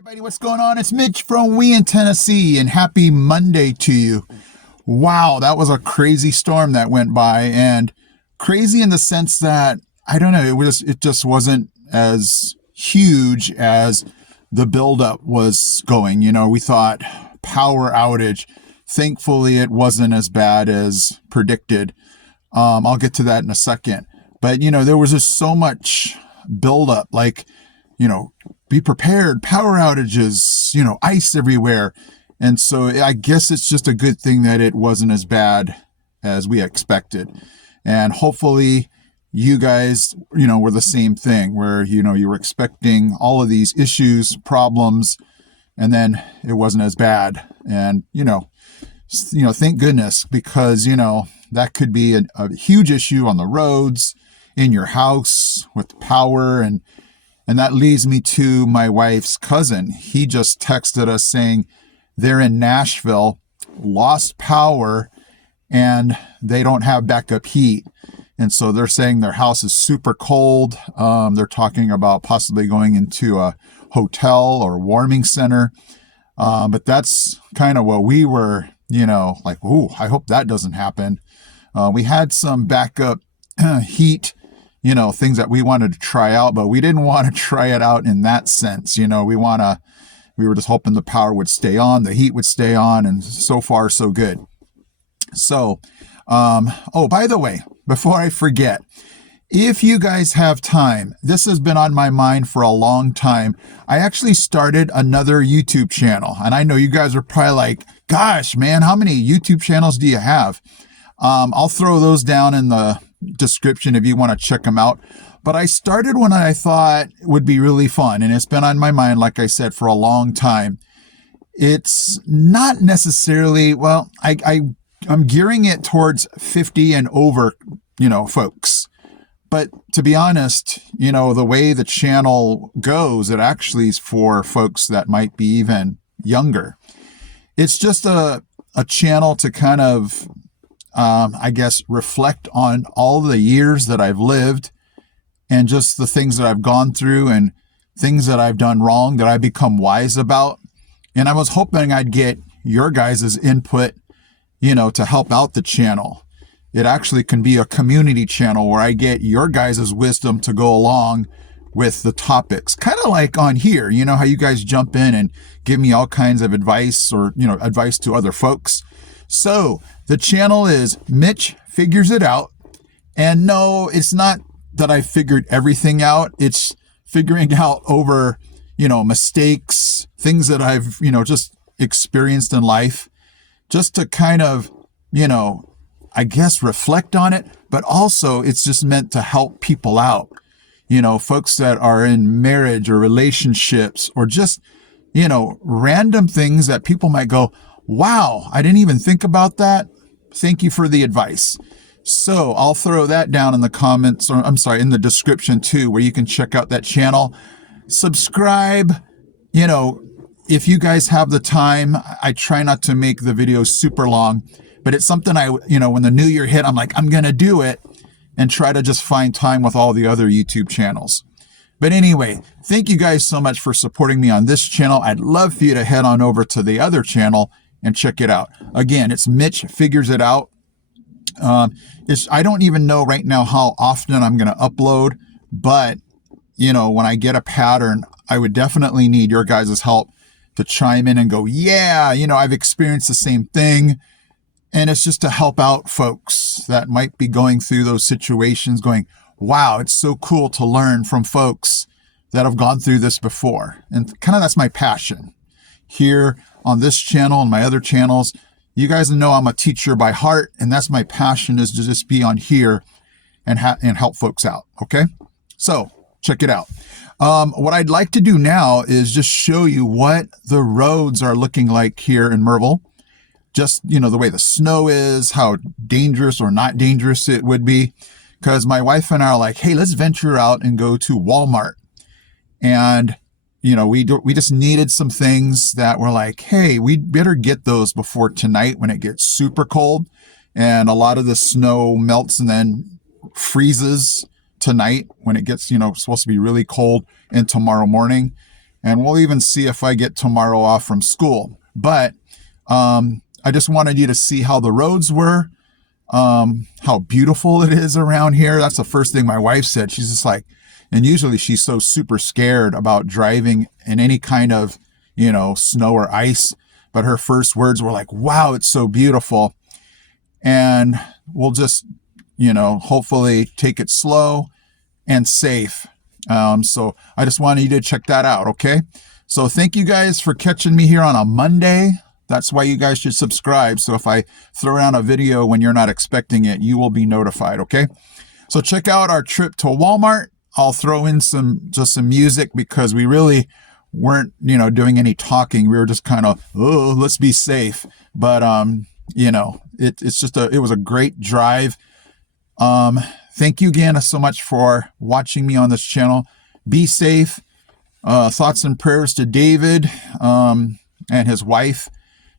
Everybody, what's going on? It's Mitch from We in Tennessee, and happy Monday to you. Wow, that was a crazy storm that went by, and crazy in the sense that I don't know, it just wasn't as huge as the buildup was going. You know, we thought power outage. Thankfully, it wasn't as bad as predicted. I'll get to that in a second. But you know, there was just so much buildup, like, you know, be prepared, power outages, you know, ice everywhere. And so I guess it's just a good thing that it wasn't as bad as we expected. And hopefully you guys, you know, were the same thing where, you know, you were expecting all of these issues, problems, and then it wasn't as bad. And, thank goodness, because, you know, that could be a huge issue on the roads, in your house with power. And that leads me to my wife's cousin. He just texted us saying they're in Nashville, lost power, and they don't have backup heat. And so they're saying their house is super cold. They're talking about possibly going into a hotel or warming center. But that's kind of what we were, like, ooh, I hope that doesn't happen. We had some backup heat, things that we wanted to try out, but we didn't want to try it out in that sense. We were just hoping the power would stay on, the heat would stay on, and so far so good. So, by the way, before I forget, if you guys have time, this has been on my mind for a long time. I actually started another YouTube channel, and I know you guys are probably like, gosh, man, how many YouTube channels do you have? I'll throw those down in the description if you want to check them out. But I started one I thought would be really fun, and it's been on my mind, like I said, for a long time. It's not necessarily, well, I'm gearing it towards 50 and over, folks. But to be honest, the way the channel goes, it actually is for folks that might be even younger. It's just a channel to kind of, reflect on all the years that I've lived and just the things that I've gone through and things that I've done wrong that I've become wise about. And I was hoping I'd get your guys' input, to help out the channel. It actually can be a community channel where I get your guys' wisdom to go along with the topics. Kind of like on here, how you guys jump in and give me all kinds of advice or, advice to other folks. So the channel is Mitch Figures It Out. And no, it's not that I figured everything out. It's figuring out over, mistakes, things that I've, just experienced in life, just to kind of, reflect on it. But also it's just meant to help people out, folks that are in marriage or relationships or just, random things that people might go, wow, I didn't even think about that. Thank you for the advice. So I'll throw that down in the comments, or in the description too, where you can check out that channel. Subscribe. If you guys have the time, I try not to make the videos super long, but it's something when the new year hit, I'm like, I'm going to do it and try to just find time with all the other YouTube channels. But anyway, thank you guys so much for supporting me on this channel. I'd love for you to head on over to the other channel and check it out. Again, it's Mitch Figures It Out. I don't even know right now how often I'm going to upload, but when I get a pattern, I would definitely need your guys' help to chime in and go, yeah, I've experienced the same thing. And it's just to help out folks that might be going through those situations going, wow, it's so cool to learn from folks that have gone through this before. And kind of that's my passion here on this channel and my other channels. You guys know I'm a teacher by heart, and that's my passion, is to just be on here and help folks out. Okay. So check it out. What I'd like to do now is just show you what the roads are looking like here in Maryville. Just, the way the snow is, how dangerous or not dangerous it would be. Because my wife and I are like, hey, let's venture out and go to Walmart. And, we just needed some things that were like, hey, we'd better get those before tonight when it gets super cold. And a lot of the snow melts and then freezes tonight when it gets, supposed to be really cold, and tomorrow morning. and we'll even see if I get tomorrow off from school. But I just wanted you to see how the roads were, how beautiful it is around here. That's the first thing my wife said. She's just like, and usually she's so super scared about driving in any kind of, snow or ice. But her first words were like, wow, it's so beautiful. And we'll just, hopefully take it slow and safe. So I just wanted you to check that out. Okay. So thank you guys for catching me here on a Monday. That's why you guys should subscribe. So if I throw out a video when you're not expecting it, you will be notified. Okay. So check out our trip to Walmart. I'll throw in some music because we really weren't, doing any talking. We were just kind of, oh, let's be safe. But, it was a great drive. Thank you again so much for watching me on this channel. Be safe. Thoughts and prayers to David, and his wife,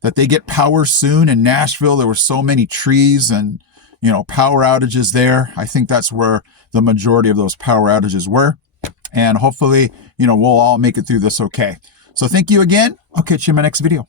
that they get power soon in Nashville. There were so many trees and, power outages there. I think that's where the majority of those power outages were. And hopefully, we'll all make it through this okay. So thank you again. I'll catch you in my next video.